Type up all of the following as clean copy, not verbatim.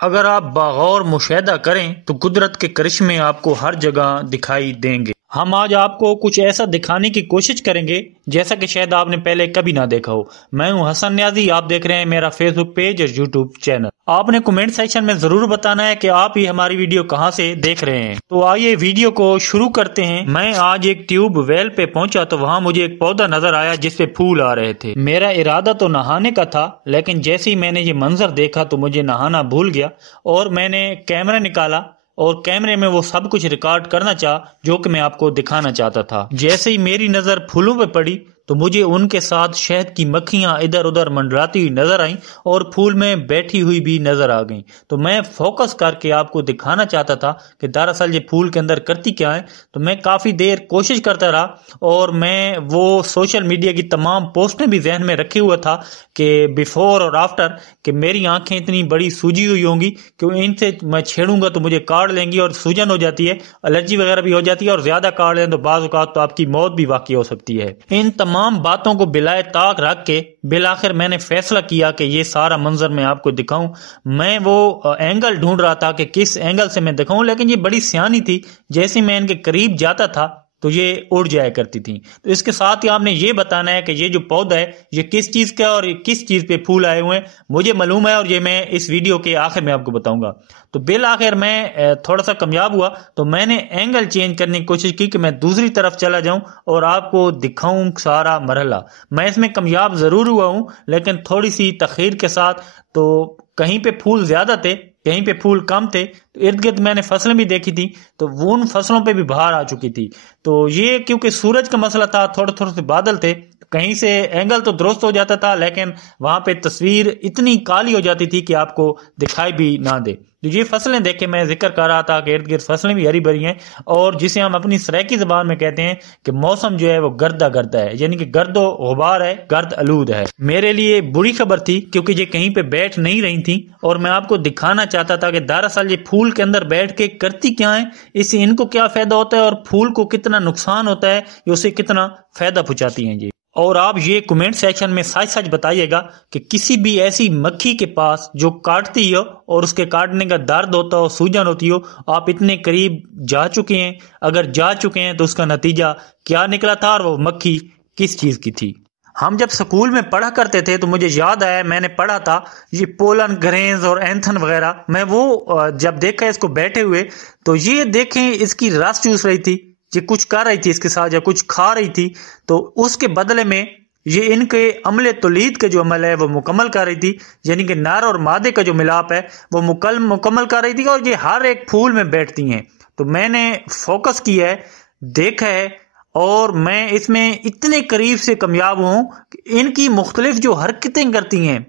अगर आप बगौर मुशाहिदा करें तो कुदरत के करिश्मे आपको हर जगह दिखाई देंगे। हम आज आपको कुछ ऐसा दिखाने की कोशिश करेंगे जैसा कि शायद आपने पहले कभी ना देखा हो। मैं हूं हसन न्याजी, आप देख रहे हैं मेरा फेसबुक पेज और यूट्यूब चैनल। आपने कमेंट सेक्शन में जरूर बताना है कि आप ये हमारी वीडियो कहां से देख रहे हैं। तो आइए वीडियो को शुरू करते हैं। मैं आज एक ट्यूब वेल पे पहुंचा तो वहां मुझे एक पौधा नजर आया जिसपे फूल आ रहे थे। मेरा इरादा तो नहाने का था, लेकिन जैसे ही मैंने ये मंजर देखा तो मुझे नहाना भूल गया और मैंने कैमरा निकाला और कैमरे में वो सब कुछ रिकॉर्ड करना चाहा जो कि मैं आपको दिखाना चाहता था। जैसे ही मेरी नजर फूलों पे पड़ी तो मुझे उनके साथ शहद की मक्खियां इधर उधर मंडराती हुई नजर आईं और फूल में बैठी हुई भी नजर आ गईं। तो मैं फोकस करके आपको दिखाना चाहता था कि दरअसल ये फूल के अंदर करती क्या है। तो मैं काफी देर कोशिश करता रहा और मैं वो सोशल मीडिया की तमाम पोस्टें भी जहन में रखे हुआ था कि बिफोर और आफ्टर, कि मेरी आंखें इतनी बड़ी सूजी हुई होंगी कि इनसे मैं छेड़ूंगा तो मुझे काट लेंगी और सूजन हो जाती है, एलर्जी वगैरह भी हो जाती है और ज्यादा काट लें तो बाज़ औक़ात तो आपकी मौत भी वाक़ई हो सकती है। इन तमाम बातों को बिलाए ताक रख के बिलाखिर मैंने फैसला किया कि ये सारा मंजर मैं आपको दिखाऊं। मैं वो एंगल ढूंढ रहा था कि किस एंगल से मैं दिखाऊं, लेकिन ये बड़ी सियानी थी। जैसे मैं इनके करीब जाता था तो ये उड़ जाया करती थी। तो इसके साथ ही आपने ये बताना है कि ये जो पौधा है ये किस चीज का और किस चीज पे फूल आए हुए हैं, मुझे मालूम है और ये मैं इस वीडियो के आखिर में आपको बताऊंगा। तो बिल आखिर मैं थोड़ा सा कामयाब हुआ तो मैंने एंगल चेंज करने की कोशिश की कि मैं दूसरी तरफ चला जाऊं और आपको दिखाऊं सारा मरहला। मैं इसमें कामयाब जरूर हुआ हूं, लेकिन थोड़ी सी तखीर के साथ। तो कहीं पे फूल ज्यादा थे, कहीं पे फूल कम थे। तो इर्द गिर्द मैंने फसलें भी देखी थी तो वो उन फसलों पे भी बहार आ चुकी थी। तो ये क्योंकि सूरज का मसला था, थोड़े थोड़े से बादल थे, कहीं से एंगल तो दुरुस्त हो जाता था लेकिन वहां पे तस्वीर इतनी काली हो जाती थी कि आपको दिखाई भी ना दे। तो ये फसलें देखे मैं जिक्र कर रहा था कि इर्द गिर्द फसलें भी हरी भरी हैं और जिसे हम अपनी सराइकी जबान में कहते हैं कि मौसम जो है वो गर्दा गर्दा है, यानी कि गर्दो गुबार है, गर्द आलूद है। मेरे लिए बुरी खबर थी क्योंकि ये कहीं पे बैठ नहीं रही थी और मैं आपको दिखाना चाहता था कि दरअसल ये फूल के अंदर बैठ के करती क्या है, इससे इनको क्या फायदा होता है और फूल को कितना नुकसान होता है, ये उसे कितना फायदा पहुंचाती हैं जी। और आप ये कमेंट सेक्शन में सच सच बताइएगा कि किसी भी ऐसी मक्खी के पास जो काटती हो और उसके काटने का दर्द होता हो, सूजन होती हो, आप इतने करीब जा चुके हैं? अगर जा चुके हैं तो उसका नतीजा क्या निकला था और वो मक्खी किस चीज की थी? हम जब स्कूल में पढ़ा करते थे तो मुझे याद आया, मैंने पढ़ा था ये पोलन ग्रेन्स और एंथन वगैरह। मैं वो जब देखा इसको बैठे हुए तो ये देखें इसकी रस चूस रही थी, ये कुछ कर रही थी इसके साथ या कुछ खा रही थी, तो उसके बदले में ये इनके अमले तौलीद का जो अमल है वो मुकम्मल कर रही थी, यानी कि नर और मादे का जो मिलाप है वो मुकम्मल कर रही थी और ये हर एक फूल में बैठती हैं। तो मैंने फोकस किया है, देखा है और मैं इसमें इतने करीब से कामयाब हूं कि इनकी मुख्तलिफ जो हरकतें करती हैं,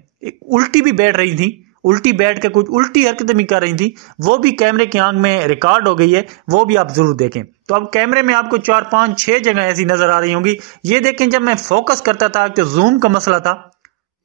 उल्टी भी बैठ रही थी, उल्टी बैठ के कुछ उल्टी हरकतें भी कर रही थी, वो भी कैमरे की आंख में रिकॉर्ड हो गई है, वो भी आप जरूर देखें। तो अब कैमरे में आपको 4 5 6 जगह ऐसी नजर आ रही होंगी। ये देखें जब मैं फोकस करता था तो जूम का मसला था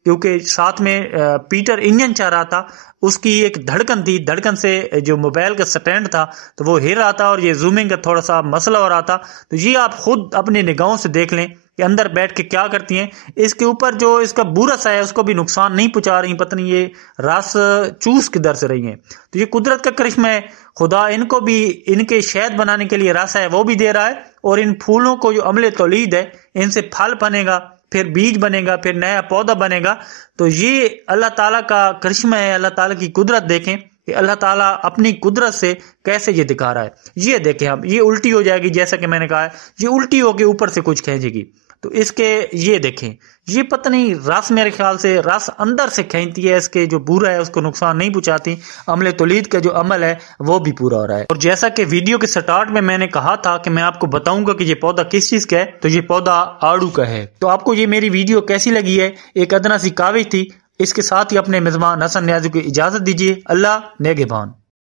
क्योंकि साथ में पीटर इंजन चल रहा था, उसकी एक धड़कन थी, धड़कन से जो मोबाइल का स्टैंड था तो वो हिल रहा था और ये जूमिंग का थोड़ा सा मसला हो रहा था। तो ये आप खुद अपनी निगाहों से देख लें कि अंदर बैठ के क्या करती हैं। इसके ऊपर जो इसका बुरस है उसको भी नुकसान नहीं पहुंचा रही, पता नहीं ये रस चूस किधर से रही हैं। तो ये कुदरत का करिश्मा है, खुदा इनको भी इनके शहद बनाने के लिए रस है वो भी दे रहा है और इन फूलों को जो अमले तौलीद है इनसे फल बनेगा, फिर बीज बनेगा, फिर नया पौधा बनेगा। तो ये अल्लाह ताला का करिश्मा है, अल्लाह ताला की कुदरत देखें कि अल्लाह ताला अपनी कुदरत से कैसे ये दिखा रहा है। ये देखें आप, ये उल्टी हो जाएगी जैसा कि मैंने कहा है, ये उल्टी होके ऊपर से कुछ खींचेगी। तो इसके ये देखें, ये पता नहीं रस, मेरे ख्याल से रस अंदर से खींचती है, इसके जो बूरा है उसको नुकसान नहीं पहुंचाती, अमले तौलीद का जो अमल है वो भी पूरा हो रहा है। और जैसा कि वीडियो के स्टार्ट में मैंने कहा था कि मैं आपको बताऊंगा कि ये पौधा किस चीज का है, तो ये पौधा आड़ू का है। तो आपको ये मेरी वीडियो कैसी लगी है, एक अदना सी काविश थी। इसके साथ ही अपने मेजबान हसन न्याजी को इजाजत दीजिए। अल्लाह नेगेबान।